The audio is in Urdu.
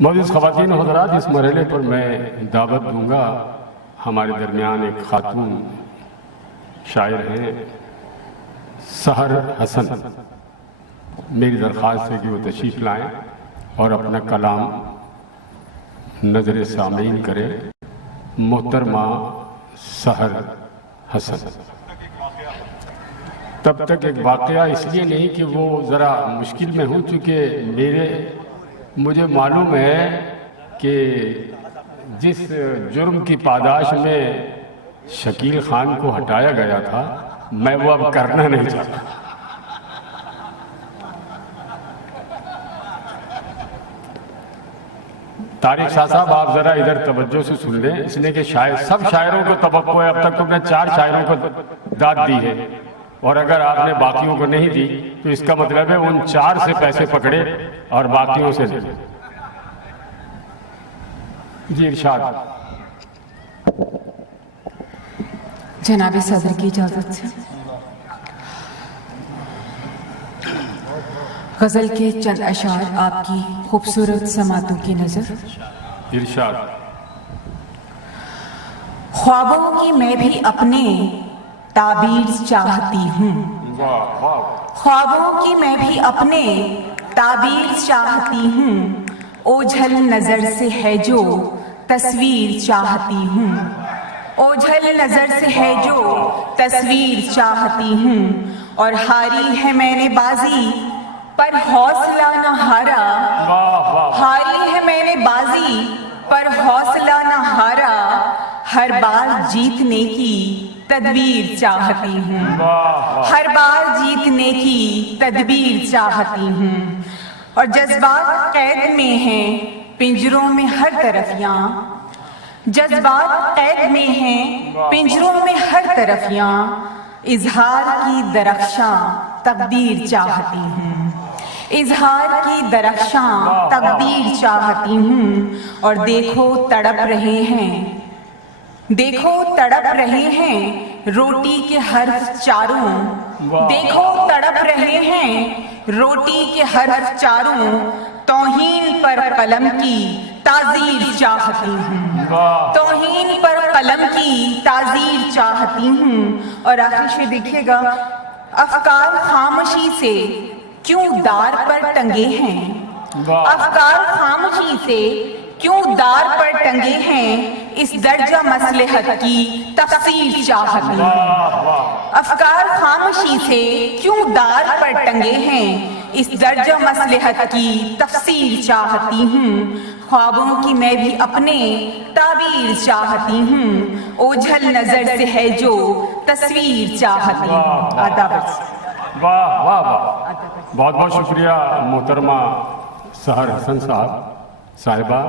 معزز خواتین و حضرات، اس مرحلے پر میں دعوت دوں گا، ہمارے درمیان ایک خاتون شاعر ہیں سحر حسن، میری درخواست ہے کہ وہ تشریف لائیں اور اپنا کلام نظر سامعین کرے۔ محترمہ سحر حسن۔ تب تک ایک واقعہ اس لیے نہیں کہ وہ ذرا مشکل میں ہوں، چونکہ مجھے معلوم ہے کہ جس جرم کی پاداش میں شکیل خان کو ہٹایا گیا تھا میں وہ اب کرنا نہیں چاہتا۔ طارق شاہ صاحب، آپ ذرا ادھر توجہ سے سن لیں، اس لیے کہ سب شاعروں کو توقع ہے، اب تک تم نے 4 شاعروں کو داد دی ہے، اور اگر آپ نے باقیوں کو نہیں دی تو اس کا مطلب ہے ان 4 سے پیسے پکڑے اور باقیوں سے لے۔ جی ارشاد۔ جناب صدر کی اجازت سے غزل کے چند اشعار آپ کی خوبصورت سماعتوں کی نظر۔ ارشاد۔ خوابوں کی میں بھی اپنے تعبیر چاہتی ہوں، خوابوں کی میں بھی اپنے تعبیر چاہتی ہوں، اوجھل نظر سے ہے جو تصویر چاہتی ہوں، اوجھل نظر سے ہے جو تصویر چاہتی ہوں، اور ہاری ہے میں نے بازی پر حوصلہ نہ ہارا، ہاری ہے میں نے بازی پر حوصلہ نہ ہارا، ہر بار جیتنے کی تدبیر چاہتی ہوں، ہر بار جیتنے کی تدبیر چاہتی ہوں، اور جذبات قید میں ہیں پنجروں میں ہر طرف یہاں، جذبات قید میں ہیں پنجروں میں ہر طرف یہاں، اظہار کی درخشاں تقدیر چاہتی ہوں، اظہار کی درخشاں تقدیر چاہتی ہوں، اور دیکھو تڑپ رہے ہیں، دیکھو تڑپ رہے ہیں روٹی کے حرف چاروں، دیکھو تڑپ رہے ہیں روٹی کے حرف چاروں، توہین پر قلم کی تعزیر چاہتی ہوں، توہین پر قلم کی تعزیر چاہتی ہوں، اور آخر سے دیکھیے گا، افکار خاموشی سے کیوں دار پر ٹنگے ہیں، افکار خاموشی سے کیوں دار پر ٹنگے ہیں، اس درجہ مصلحت کی تفسیر چاہتی ہوں، افکار خاموشی سے کیوں دار پر ٹنگے ہیں، اس درجہ مصلحت کی تفسیر چاہتی ہوں، خوابوں کی میں بھی اپنے تعبیر چاہتی ہوں، اوجھل نظر سے ہے جو تصویر چاہتی ہوں۔ آداب۔ واہ واہ واہ، بہت بہت شکریہ محترمہ سحر حسن صاحبہ۔